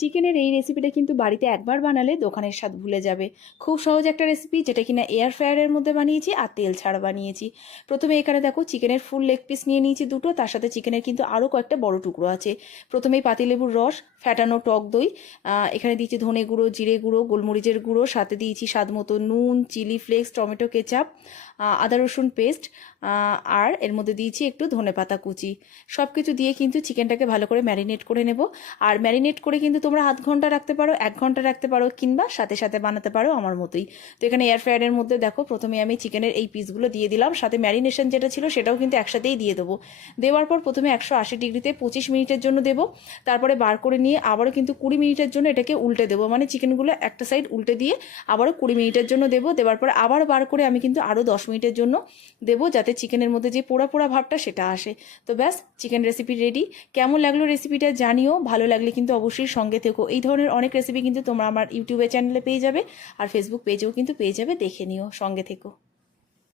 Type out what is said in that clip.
চিকেনের এই রেসিপিটা কিন্তু বাড়িতে একবার বানালে দোকানের স্বাদ ভুলে যাবে। খুব সহজ একটা রেসিপি, যেটা কিনা এয়ার ফ্রায়ারের মধ্যে বানিয়েছি আর তেল ছাড়া বানিয়েছি। প্রথমে এখানে দেখো চিকেনের ফুল লেগ পিস নিয়ে নিয়েছি দুটো, তার সাথে চিকেনের কিন্তু আরও কয়েকটা বড় টুকরো আছে। প্রথমেই পাতিলেবুর রস, ফ্যাটানো টক দই, এখানে দিয়েছি ধনে গুঁড়ো, জিরে গুঁড়ো, গোলমরিচের গুঁড়ো, সাথে দিয়েছি স্বাদ মতো নুন, চিলি ফ্লেক্স, টমেটো কেচাপ, আদা রসুন পেস্ট, আর এর মধ্যে দিয়েছি একটু ধনেপাতা কুচি। সব কিছু দিয়ে কিন্তু চিকেনটাকে ভালো করে ম্যারিনেট করে নেব। আর ম্যারিনেট করে কিন্তু তোমরা আধ ঘন্টা রাখতে পারো, 1 ঘন্টা রাখতে পারো, কিংবা সাথে সাথে বানাতে পারো আমার মতোই। তো এখানে এয়ার ফ্রায়ারের মধ্যে দেখো প্রথমে আমি চিকেনের এই পিসগুলো দিয়ে দিলাম, সাথে ম্যারিনেশন যেটা ছিল সেটাও কিন্তু একসাথেই দিয়ে দেবো। দেওয়ার পর প্রথমে 180 ডিগ্রিতে 25 মিনিটের জন্য দেবো, তারপরে বার করে নিয়ে আবারও কিন্তু 20 মিনিটের জন্য এটাকে উল্টে দেবো, মানে চিকেনগুলো একটা সাইড উল্টে দিয়ে আবারও 20 মিনিটের জন্য দেবো। দেওয়ার পরে আবার বার করে আমি কিন্তু আরও 10 মিনিটের জন্য দেবো, যাতে চিকেনের মধ্যে যে পোড়া পোড়া ভাবটা সেটা আসে। তো ব্যাস, চিকেন রেসিপি রেডি। কেমন লাগলো রেসিপিটা জানিও, ভালো লাগলে কিন্তু অবশ্যই সঙ্গে থেকো। এই ধরনের অনেক রেসিপি কিন্তু তোমরা আমার ইউটিউবে চ্যানেলে পেয়ে যাবে, আর ফেসবুক পেজেও কিন্তু পেয়ে যাবে, দেখে নিও, সঙ্গে থেকো।